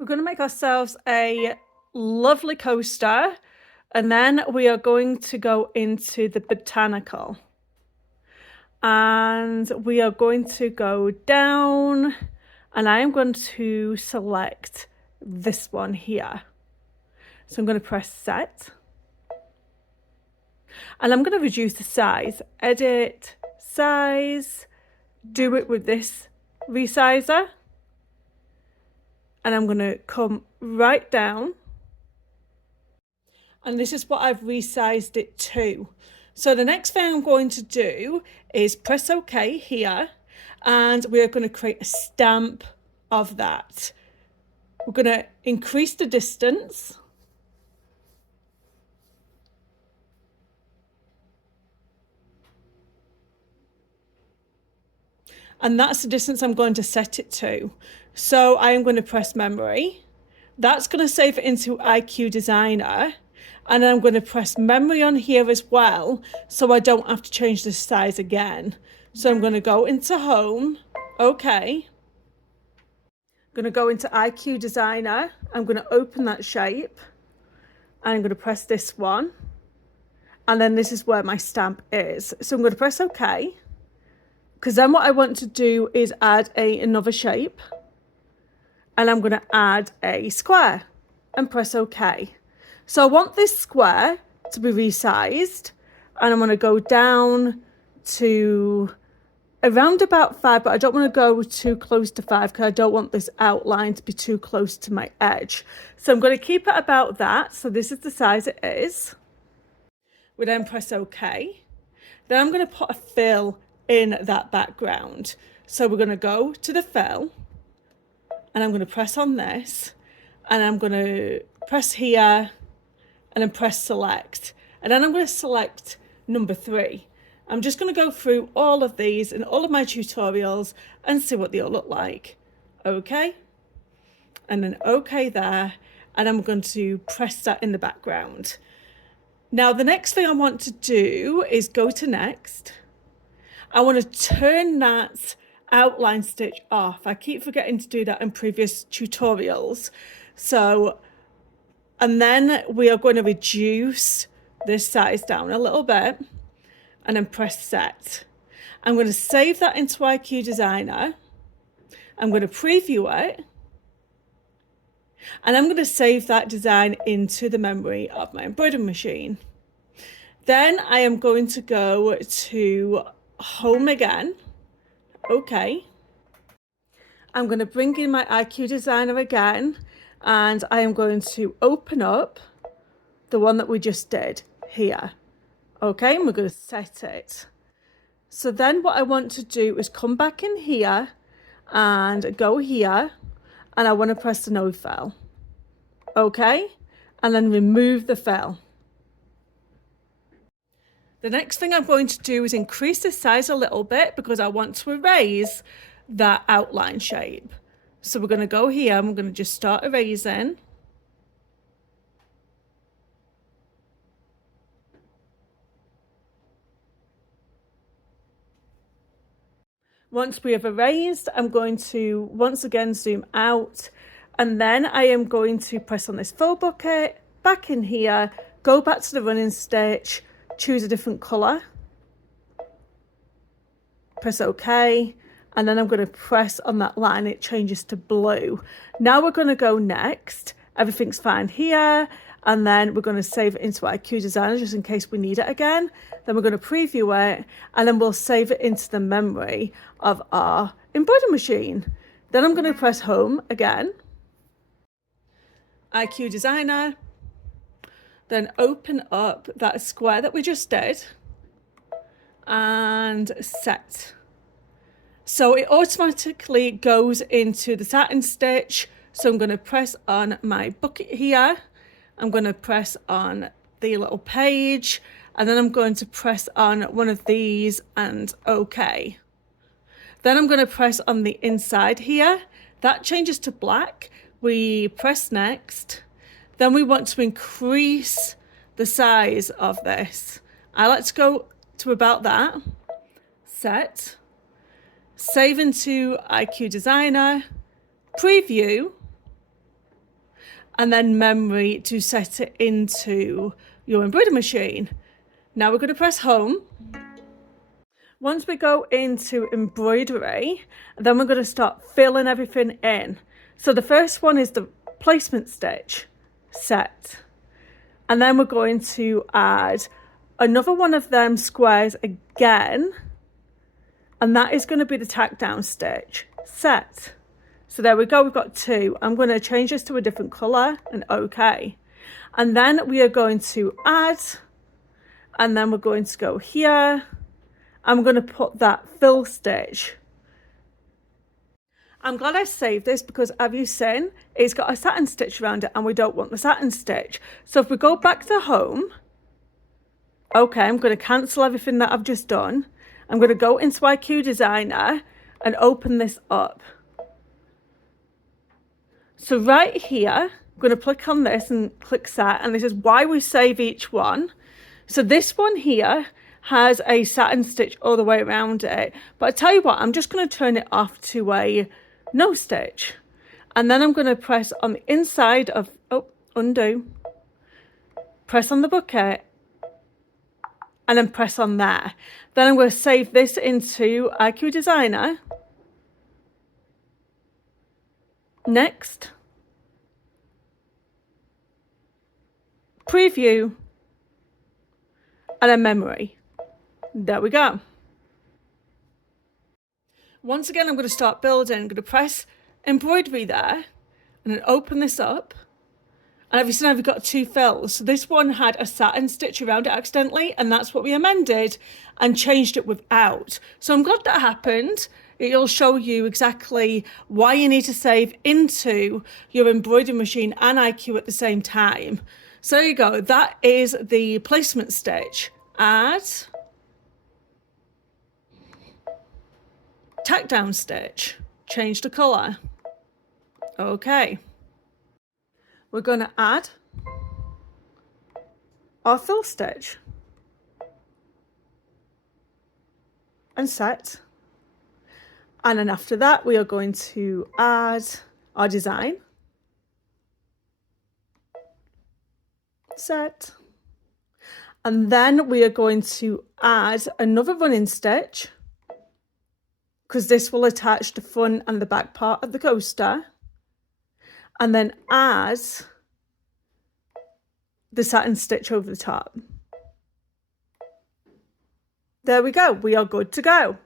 We're going to make ourselves a lovely coaster, and then we are going to go into the Botanical. And we are going to go down, and I am going to select this one here. So I'm going to press set. And I'm going to reduce the size. Edit, size, do it with this resizer. And I'm going to come right down. And this is what I've resized it to. So the next thing I'm going to do is press OK here, and we're going to create a stamp of that. We're going to increase the distance. And that's the distance I'm going to set it to. So I am going to press memory. That's going to save it into IQ Designer. And I'm going to press memory on here as well, so I don't have to change the size again. So I'm going to go into home. Okay. I'm going to go into IQ Designer. I'm going to open that shape. And I'm going to press this one. And then this is where my stamp is. So I'm going to press OK. Because then what I want to do is add another shape. And I'm going to add a square and press OK. So I want this square to be resized, and I'm going to go down to around about 5, but I don't want to go too close to 5 because I don't want this outline to be too close to my edge. So I'm going to keep it about that. So this is the size it is. We then press OK. Then I'm going to put a fill in that background. So we're going to go to the fill, and I'm going to press on this, and I'm going to press here, and then press select. And then I'm going to select number 3. I'm just going to go through all of these in all of my tutorials and see what they all look like. Okay. And then OK there. And I'm going to press that in the background. Now, the next thing I want to do is go to next. I want to turn that outline stitch off. I keep forgetting to do that in previous tutorials. And then we are going to reduce this size down a little bit and then press set. I'm going to save that into IQ Designer. I'm going to preview it. And I'm going to save that design into the memory of my embroidery machine. Then I am going to go to home again. Okay. I'm going to bring in my IQ Designer again. And I am going to open up the one that we just did here. Okay, and we're going to set it. So then what I want to do is come back in here and go here, and I want to press the no fill. Okay, and then remove the fill. The next thing I'm going to do is increase the size a little bit because I want to erase that outline shape. So we're going to go here and we're going to just start erasing. Once we have erased, I'm going to once again zoom out, and then I am going to press on this fill bucket, back in here, go back to the running stitch, choose a different colour, press OK. And then I'm going to press on that line, it changes to blue. Now we're going to go next. Everything's fine here. And then we're going to save it into IQ Designer just in case we need it again. Then we're going to preview it, and then we'll save it into the memory of our embroidery machine. Then I'm going to press home again. IQ Designer. Then open up that square that we just did. And set. So it automatically goes into the satin stitch. So I'm going to press on my bucket here. I'm going to press on the little page, and then I'm going to press on one of these and OK. Then I'm going to press on the inside here. That changes to black. We press next. Then we want to increase the size of this. I like to go to about that. Set. Save into IQ Designer, preview, and then memory to set it into your embroidery machine. Now we're going to press home. Once we go into embroidery, then we're going to start filling everything in. So the first one is the placement stitch, set. And then we're going to add another one of them squares again. And that is going to be the tack down stitch, set. So there we go, we've got 2. I'm going to change this to a different colour and OK. And then we are going to add, and then we're going to go here. I'm going to put that fill stitch. I'm glad I saved this because, have you seen, it's got a satin stitch around it and we don't want the satin stitch. So if we go back to home, okay, I'm going to cancel everything that I've just done. I'm going to go into IQ Designer and open this up. So right here, I'm going to click on this and click set, and this is why we save each one. So this one here has a satin stitch all the way around it, but I tell you what, I'm just going to turn it off to a no stitch, and then I'm going to press on the inside of, oh, undo, press on the bucket, and then press on there. Then I'm going to save this into IQ Designer. Next, preview, and then memory. There we go. Once again, I'm going to start building. I'm going to press embroidery there and then open this up. And obviously now we've got 2 fills. So this one had a satin stitch around it accidentally, and that's what we amended and changed it without. So I'm glad that happened. It'll show you exactly why you need to save into your embroidery machine and IQ at the same time. So there you go. That is the placement stitch. Add, tack down stitch, change the colour. Okay. We're going to add our fill stitch and set. And then after that, we are going to add our design, set. And then we are going to add another running stitch, because this will attach the front and the back part of the coaster. And then add the satin stitch over the top. There we go, we are good to go.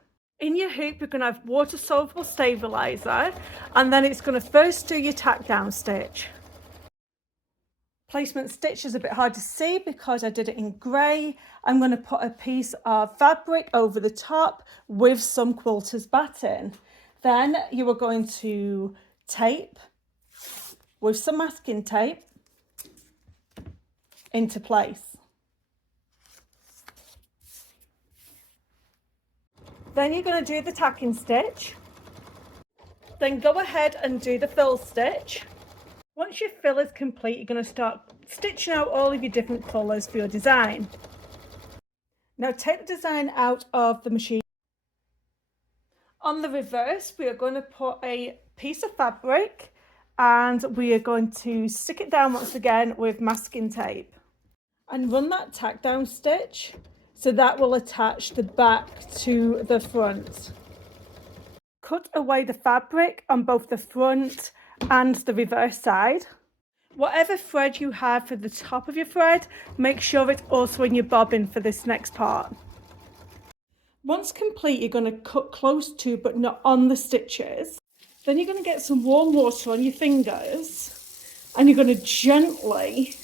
In your hoop, you're going to have water soluble stabilizer, and then it's going to first do your tack down stitch. Placement stitch is a bit hard to see because I did it in grey. I'm going to put a piece of fabric over the top with some quilter's batting. Then you are going to tape with some masking tape into place. Then you're going to do the tacking stitch. Then go ahead and do the fill stitch. Once your fill is complete, you're going to start stitching out all of your different colours for your design. Now take the design out of the machine. On the reverse, we are going to put a piece of fabric and we are going to stick it down once again with masking tape and run that tack down stitch so that will attach the back to the front. Cut away the fabric on both the front and the reverse side. Whatever thread you have for the top of your thread, make sure it's also in your bobbin for this next part. Once complete, you're going to cut close to but not on the stitches. Then you're going to get some warm water on your fingers and you're going to gently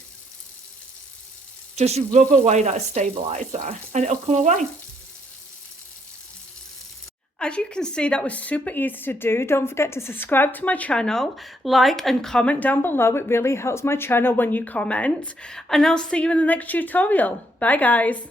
just rub away that stabilizer and it'll come away. As you can see, that was super easy to do. Don't forget to subscribe to my channel, like and comment down below. It really helps my channel when you comment. And I'll see you in the next tutorial. Bye guys.